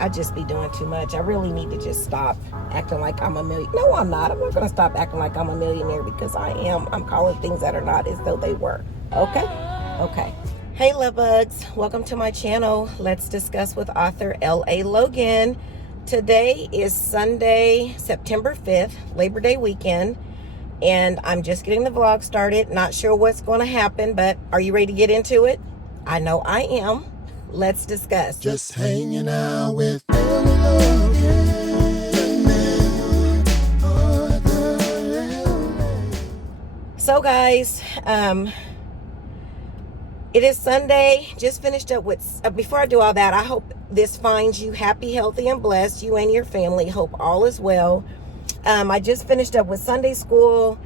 I just be doing too much. I really need to just stop acting like I'm a millionaire. No, I'm not. I'm not going to stop acting like I'm a millionaire, because I am. I'm calling things that are not as though they were. Okay? Okay. Hey, love bugs. Welcome to my channel. Let's discuss with author L.A. Logan. Today is Sunday, September 5th, Labor Day weekend. And I'm just getting the vlog started. Not sure what's going to happen, but are you ready to get into it? I know I am. Let's discuss. Just hanging out with Logan. So guys, it is Sunday. Just finished up with, before I do all that, I hope this finds you happy, healthy, and blessed, you and your family. Hope all is well. I just finished up with Sunday school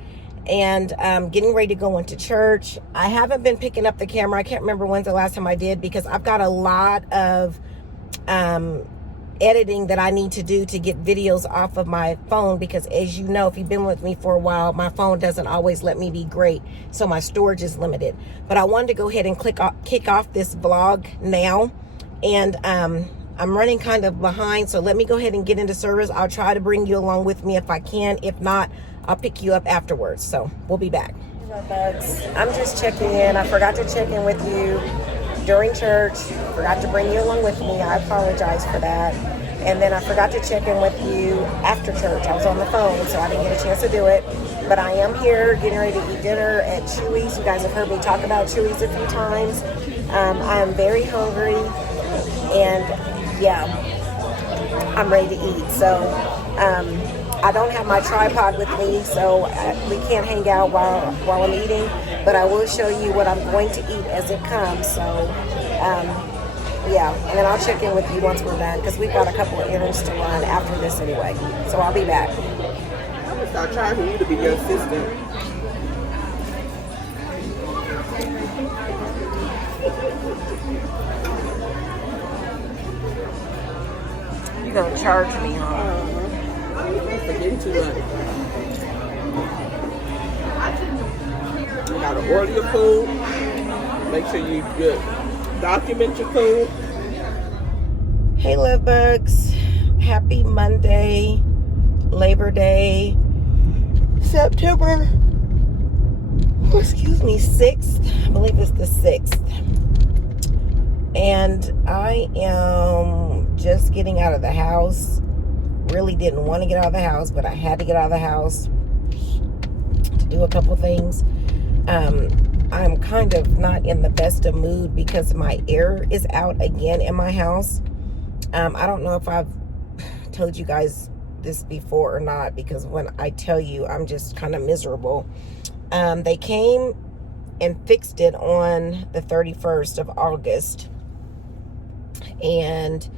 and getting ready to go into church. I haven't been picking up the camera. I can't remember when's the last time I did, because I've got a lot of editing that I need to do to get videos off of my phone, because as you know, if you've been with me for a while, my phone doesn't always let me be great, so my storage is limited. But I wanted to go ahead and kick off this vlog now, and I'm running kind of behind, so let me go ahead and get into service. I'll try to bring you along with me if I can. If not, I'll pick you up afterwards. So we'll be back. I'm just checking in. I forgot to check in with you during church. Forgot to bring you along with me. I apologize for that. And then I forgot to check in with you after church. I was on the phone, so I didn't get a chance to do it. But I am here getting ready to eat dinner at Chewy's. You guys have heard me talk about Chewy's a few times. I am very hungry, and yeah, I'm ready to eat. So I don't have my tripod with me, so we can't hang out while I'm eating, but I will show you what I'm going to eat as it comes. So yeah, and then I'll check in with you once we're done, because we've got a couple of errands to run after this anyway. So I'll be back. I'm gonna start charging you to be your assistant. You're gonna charge me, huh? I'm forgetting too much. You gotta order your food. Make sure you good. Document your food. Hey, love bugs. Happy Monday, Labor Day, September, 6th. I believe it's the 6th. And I am just getting out of the house. Really didn't want to get out of the house, but I had to get out of the house to do a couple things. I'm kind of not in the best of mood because my air is out again in my house. I don't know if I've told you guys this before or not, because when I tell you, I'm just kind of miserable. They came and fixed it on the 31st of August, and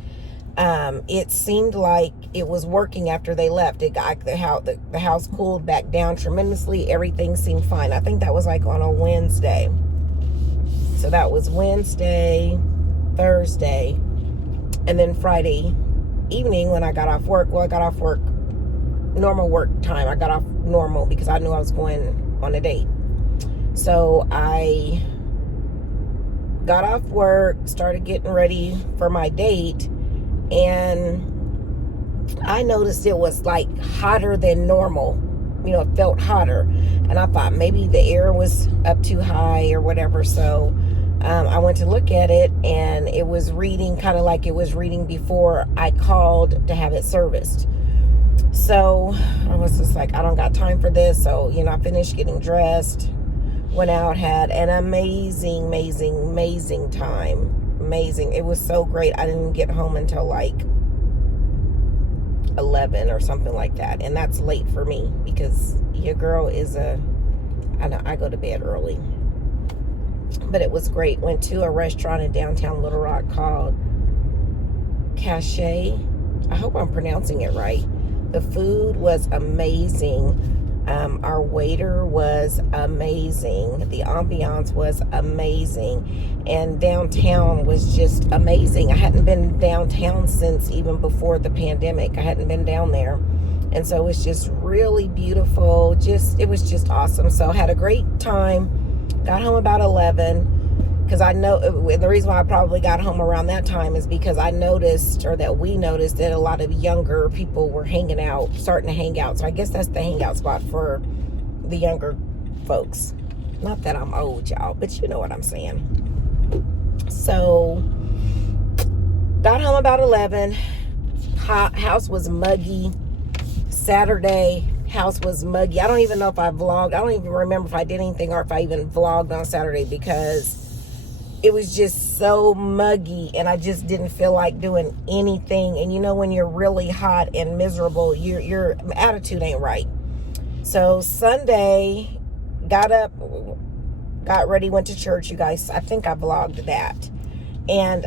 it seemed like it was working after they left. It got the house cooled back down tremendously. Everything seemed fine. I think that was like on a Wednesday. So that was Wednesday, Thursday, and then Friday evening when I got off work. Well, I got off work normal work time. I got off normal because I knew I was going on a date. So I got off work, started getting ready for my date, and I noticed it was like hotter than normal. You know, it felt hotter, and I thought maybe the air was up too high or whatever. So I went to look at it, and it was reading kind of like it was reading before I called to have it serviced. So I was just like, I don't got time for this. So, you know, I finished getting dressed, went out, had an amazing time. Amazing. It was so great. I didn't get home until like 11 or something like that. And that's late for me because your girl is I go to bed early. But it was great. Went to a restaurant in downtown Little Rock called Cachet. I hope I'm pronouncing it right. The food was amazing. Our waiter was amazing. The ambiance was amazing. And downtown was just amazing. I hadn't been downtown since even before the pandemic. I hadn't been down there. And so it was just really beautiful. It was just awesome. So I had a great time. Got home about 11. because I know the reason why I probably got home around that time is because I noticed, or that we noticed, that a lot of younger people were starting to hang out. So I guess that's the hangout spot for the younger folks. Not that I'm old, y'all, but you know what I'm saying. So got home about 11. House was muggy. Saturday, house was muggy. I don't even know if I vlogged. I don't even remember if I did anything or if I even vlogged on Saturday, because it was just so muggy and I just didn't feel like doing anything. And you know, when you're really hot and miserable, your attitude ain't right. So Sunday, got up, got ready, went to church. You guys, I think I vlogged that. And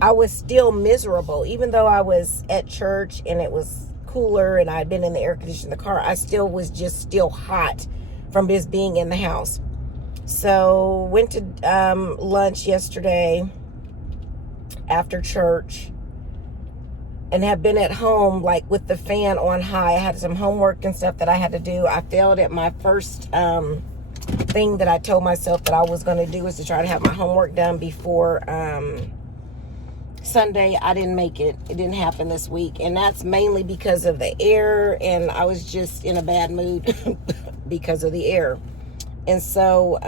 I was still miserable. Even though I was at church and it was cooler and I'd been in the air conditioning in the car, I still was just still hot from just being in the house. So went to lunch yesterday after church, and have been at home like with the fan on high. I had some homework and stuff that I had to do. I failed at my first thing that I told myself that I was going to do, was to try to have my homework done before Sunday. I didn't make it. It didn't happen this week, and that's mainly because of the air, and I was just in a bad mood because of the air. And so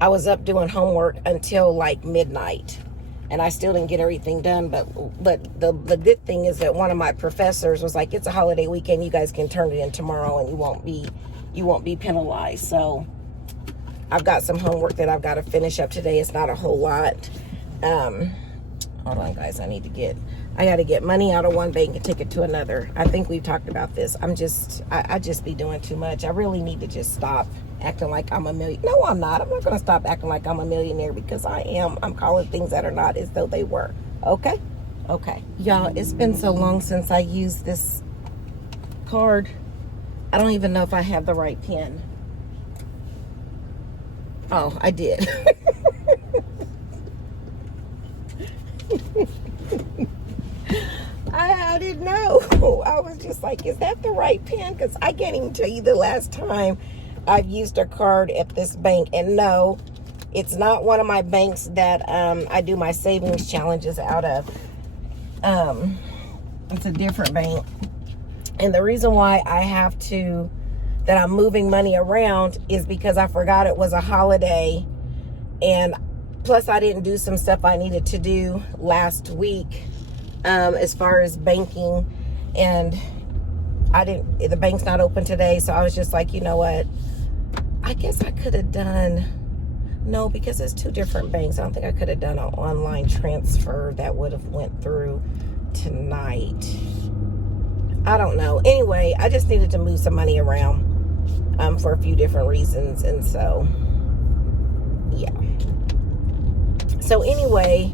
I was up doing homework until like midnight, and I still didn't get everything done. But the good thing is that one of my professors was like, it's a holiday weekend, you guys can turn it in tomorrow and you won't be penalized. So I've got some homework that I've got to finish up today. It's not a whole lot. Hold on, guys. I got to get money out of one bank and take it to another. I think we've talked about this. I just be doing too much. I really need to just stop acting like I'm a millionaire. No, I'm not. I'm not going to stop acting like I'm a millionaire, because I am. I'm calling things that are not as though they were. Okay? Okay. Y'all, it's been so long since I used this card. I don't even know if I have the right pen. Oh, I did. I didn't know. I was just like, is that the right pen? Because I can't even tell you the last time I've used a card at this bank. And no, it's not one of my banks that I do my savings challenges out of. It's a different bank. And the reason why that I'm moving money around is because I forgot it was a holiday. And plus I didn't do some stuff I needed to do last week. As far as banking, and the bank's not open today, so I was just like, you know what, I guess I could have done, no, because it's two different banks. I don't think I could have done an online transfer that would have went through tonight. I don't know. Anyway, I just needed to move some money around for a few different reasons, and so yeah. So anyway,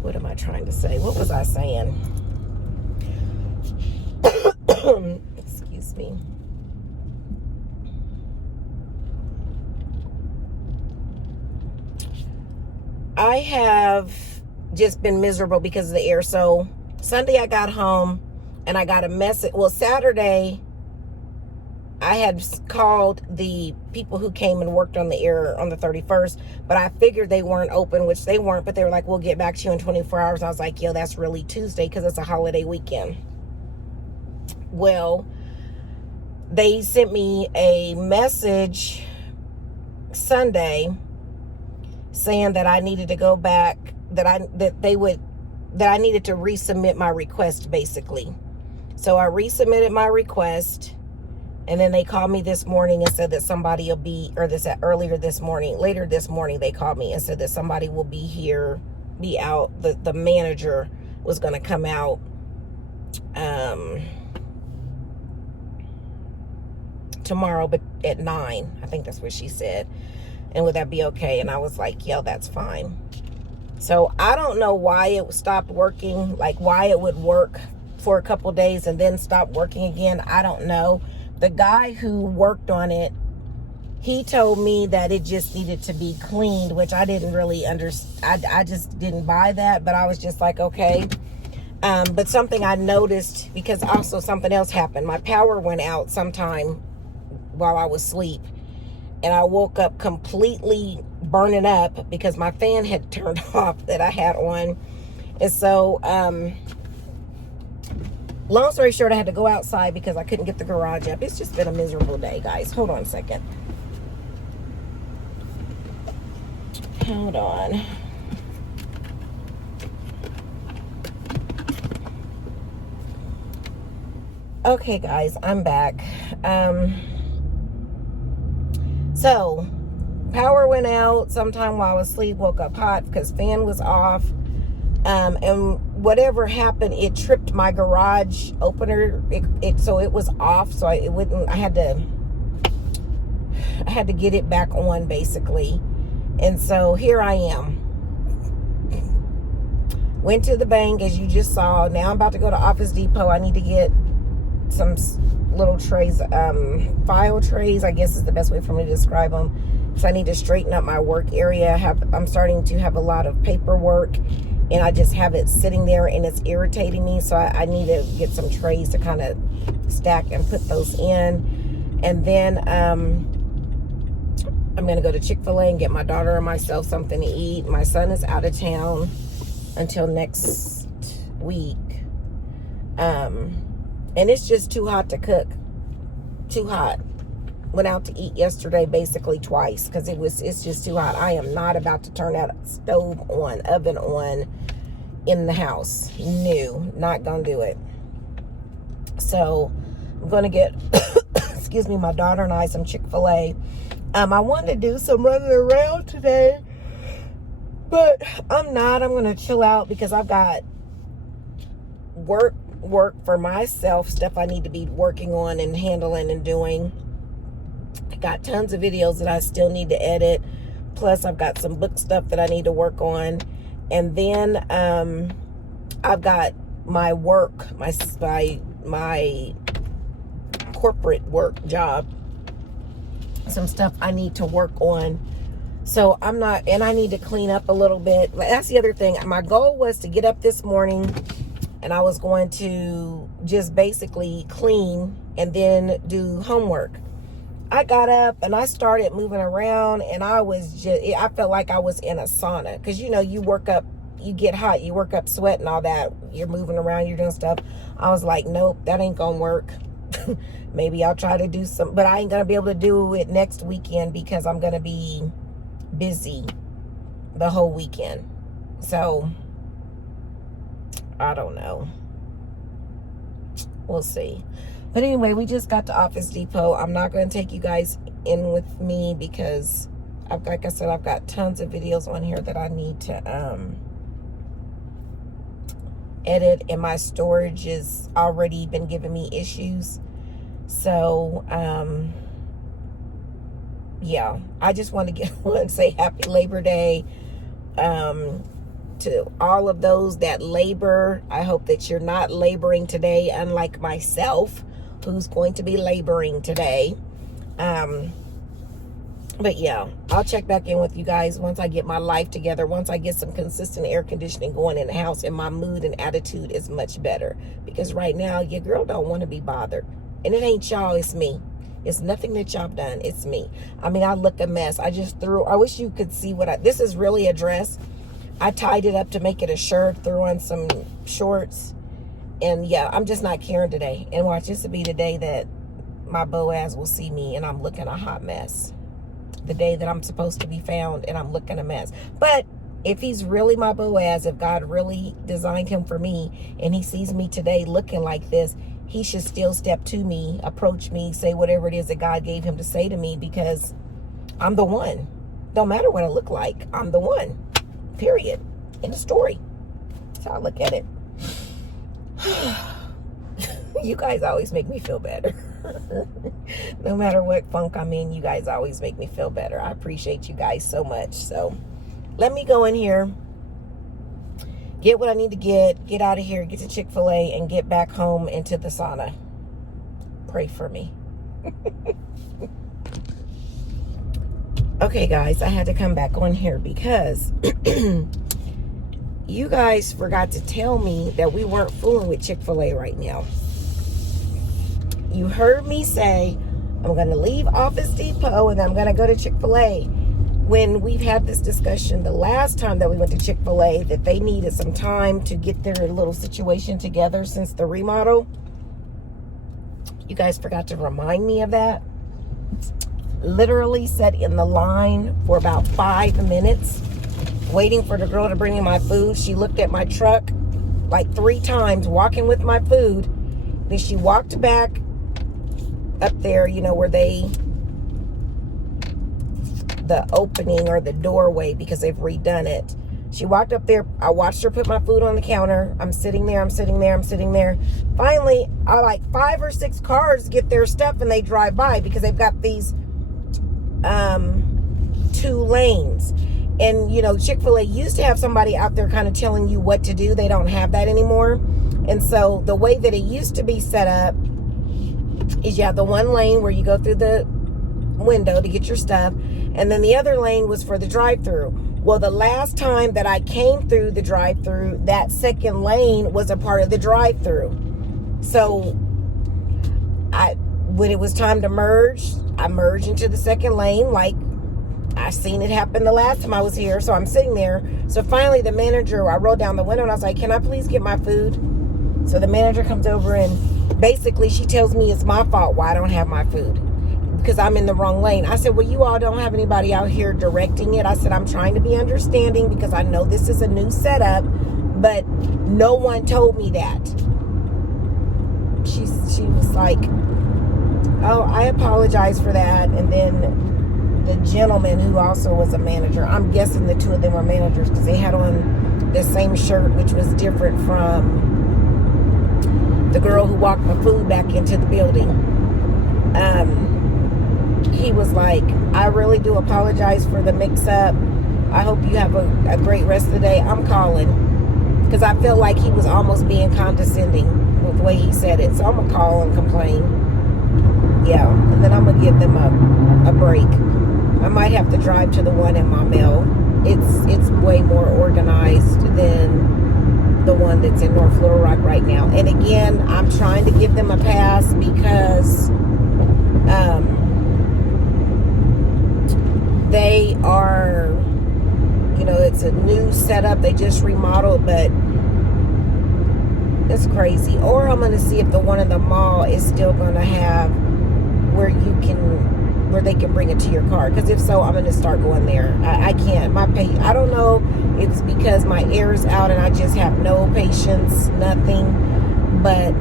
what am I trying to say? What was I saying? Excuse me. I have just been miserable because of the air. So Sunday I got home and I got a message. Well, Saturday I had called the people who came and worked on the air on the 31st, but I figured they weren't open, which they weren't, but they were like, we'll get back to you in 24 hours. I was like, yo, that's really Tuesday because it's a holiday weekend. Well, they sent me a message Sunday saying that I needed to go back, that I needed to resubmit my request, basically. So I resubmitted my request. And then they called me this morning and said that somebody will be, or later this morning, they called me and said that somebody will be out. The manager was going to come out tomorrow, but at 9, I think that's what she said. And would that be okay? And I was like, yeah, that's fine. So I don't know why it stopped working, like why it would work for a couple days and then stop working again. I don't know. The guy who worked on it, he told me that it just needed to be cleaned, which I didn't really understand. I just didn't buy that, but I was just like, okay. But something I noticed, because also something else happened. My power went out sometime while I was asleep. And I woke up completely burning up because my fan had turned off that I had on. And so, long story short, I had to go outside because I couldn't get the garage up. It's just been a miserable day, guys. Hold on a second. Hold on. Okay, guys, I'm back. So, power went out sometime while I was asleep, woke up hot because fan was off. And whatever happened, it tripped my garage opener. So it was off. So I had to get it back on, basically. And so here I am. Went to the bank, as you just saw. Now I'm about to go to Office Depot. I need to get some little trays, file trays, I guess is the best way for me to describe them. So I need to straighten up my work area. I'm starting to have a lot of paperwork, and I just have it sitting there, and it's irritating me. So I need to get some trays to kind of stack and put those in. And then I'm going to go to Chick-fil-A and get my daughter and myself something to eat. My son is out of town until next week. And it's just too hot to cook. Too hot. Went out to eat yesterday basically twice because it's just too hot. I am not about to turn that stove on, oven on in the house. No, not gonna do it. So I'm gonna get excuse me, my daughter and I some Chick-fil-A. I wanted to do some running around today, but I'm not. I'm gonna chill out because I've got work for myself, stuff I need to be working on and handling and doing. I got tons of videos that I still need to edit. Plus I've got some book stuff that I need to work on. And then I've got my work, my corporate work job. Some stuff I need to work on. So I'm not, and I need to clean up a little bit. That's the other thing. My goal was to get up this morning and I was going to just basically clean and then do homework. I got up and I started moving around, and I felt like I was in a sauna. Because, you work up, you get hot, you work up sweat and all that. You're moving around, you're doing stuff. I was like, nope, that ain't going to work. Maybe I'll try to do some, but I ain't going to be able to do it next weekend because I'm going to be busy the whole weekend. So I don't know. We'll see. But anyway, we just got to Office Depot. I'm not going to take you guys in with me because, like I said, I've got tons of videos on here that I need to edit, and my storage has already been giving me issues. So, yeah, I just want to get on and say Happy Labor Day. To all of those that labor, I hope that you're not laboring today, unlike myself, who's going to be laboring today. But yeah, I'll check back in with you guys once I get my life together, once I get some consistent air conditioning going in the house, and my mood and attitude is much better. Because right now, your girl don't want to be bothered. And it ain't y'all, it's me. It's nothing that y'all done, it's me. I mean, I look a mess. I wish you could see this is really a dress. I tied it up to make it a shirt, threw on some shorts. And yeah, I'm just not caring today. And watch, this will be the day that my Boaz will see me and I'm looking a hot mess. The day that I'm supposed to be found and I'm looking a mess. But if he's really my Boaz, if God really designed him for me and he sees me today looking like this, he should still step to me, approach me, say whatever it is that God gave him to say to me, because I'm the one. Don't matter what I look like. I'm the one. Period. In the story. That's how I look at it. You guys always make me feel better. No matter what funk I'm in, you guys always make me feel better. I appreciate you guys so much. So let me go in here, get what I need to get out of here, get to Chick-fil-A, and get back home into the sauna. Pray for me. Okay, guys, I had to come back on here because You guys forgot to tell me that we weren't fooling with Chick-fil-A right now. You heard me say, I'm going to leave Office Depot and I'm going to go to Chick-fil-A. When we've had this discussion the last time that we went to Chick-fil-A, that they needed some time to get their little situation together since the remodel. You guys forgot to remind me of that. Literally sat in the line for about 5 minutes, waiting for the girl to bring me my food. She looked at my truck like 3 times, walking with my food. Then she walked back up there, you know, where the opening or the doorway, because they've redone it. She walked up there. I watched her put my food on the counter. I'm sitting there. Finally, like 5 or 6 cars get their stuff and they drive by, because they've got these 2 lanes. And, you know, Chick-fil-A used to have somebody out there kind of telling you what to do. They don't have that anymore. And so the way that it used to be set up is you have the 1 lane where you go through the window to get your stuff, and then the other lane was for the drive-through. Well, the last time that I came through the drive-through, that 2nd lane was a part of the drive-through. So when it was time to merge, I merged into the 2nd lane, like I seen it happen the last time I was here. So I'm sitting there. So finally the manager, I rolled down the window and I was like, can I please get my food? So the manager comes over and basically she tells me it's my fault why I don't have my food, because I'm in the wrong lane. I said, well, you all don't have anybody out here directing it. I said, I'm trying to be understanding because I know this is a new setup, but no one told me that. She was like, oh, I apologize for that. And then the gentleman who also was a manager, I'm guessing the 2 of them were managers because they had on the same shirt, which was different from the girl who walked my food back into the building. He was like, I really do apologize for the mix-up. I hope you have a great rest of the day. I'm calling, because I felt like he was almost being condescending with the way he said it. So I'm going to call and complain. Yeah, and then I'm going to give them a break. I might have to drive to the one in my mail. It's way more organized than the one that's in North Little Rock right now. And again, I'm trying to give them a pass because they are, you know, it's a new setup. They just remodeled, but it's crazy. Or I'm going to see if the one in the mall is still going to have where they can bring it to your car. Because if so, I'm going to start going there. I can't. I don't know if it's because my air is out and I just have no patience, nothing. But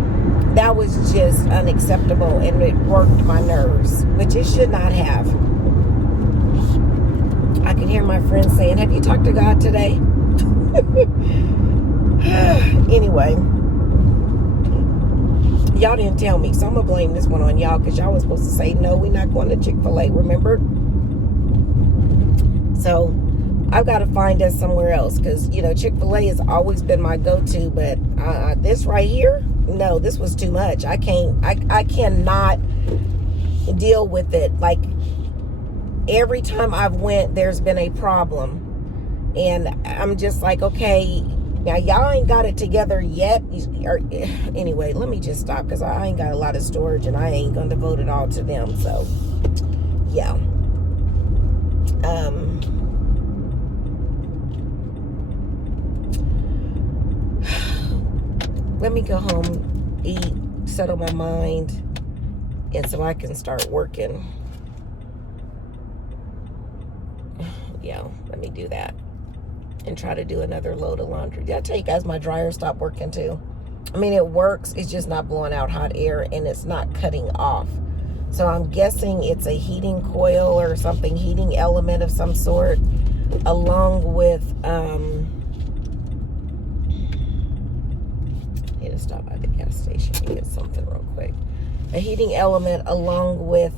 that was just unacceptable, and it worked my nerves, which it should not have. I can hear my friends saying, have you talked to God today? Anyway, y'all didn't tell me, so I'm going to blame this one on y'all, because y'all was supposed to say, no, we're not going to Chick-fil-A, remember? So I've got to find us somewhere else, because, you know, Chick-fil-A has always been my go-to, but this right here, no, this was too much. I cannot deal with it. Like, every time I've went, there's been a problem. And I'm just like, okay, now y'all ain't got it together yet. Anyway, let me just stop, because I ain't got a lot of storage and I ain't going to devote it all to them. So, yeah. Let me go home, eat, settle my mind, and so I can start working. Yeah, let me do that and try to do another load of laundry. Did I tell you guys my dryer stopped working too? I mean, it works. It's just not blowing out hot air, and it's not cutting off. So I'm guessing it's a heating coil or something, heating element of some sort, along with, I need to stop by the gas station and get something real quick. A heating element along with,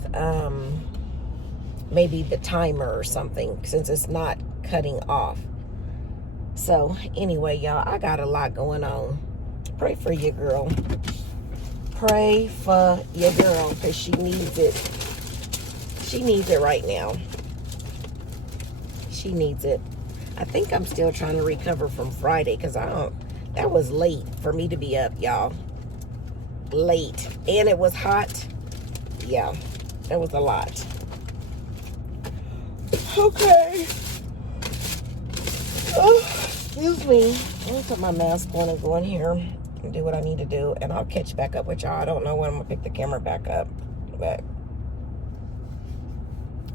maybe the timer or something, since it's not cutting off. So anyway, y'all, I got a lot going on. Pray for your girl. Pray for your girl, because she needs it. She needs it right now. She needs it. I think I'm still trying to recover from Friday because that was late for me to be up, y'all. Late. And it was hot. Yeah, it was a lot. Okay. Oh, excuse me. I'm gonna put my mask on and go in here and do what I need to do, and I'll catch back up with y'all. I don't know when I'm gonna pick the camera back up, but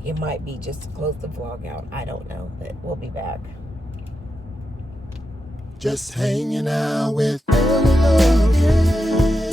it might be just to close the vlog out. I don't know, but we'll be back. Just hanging out with Logan.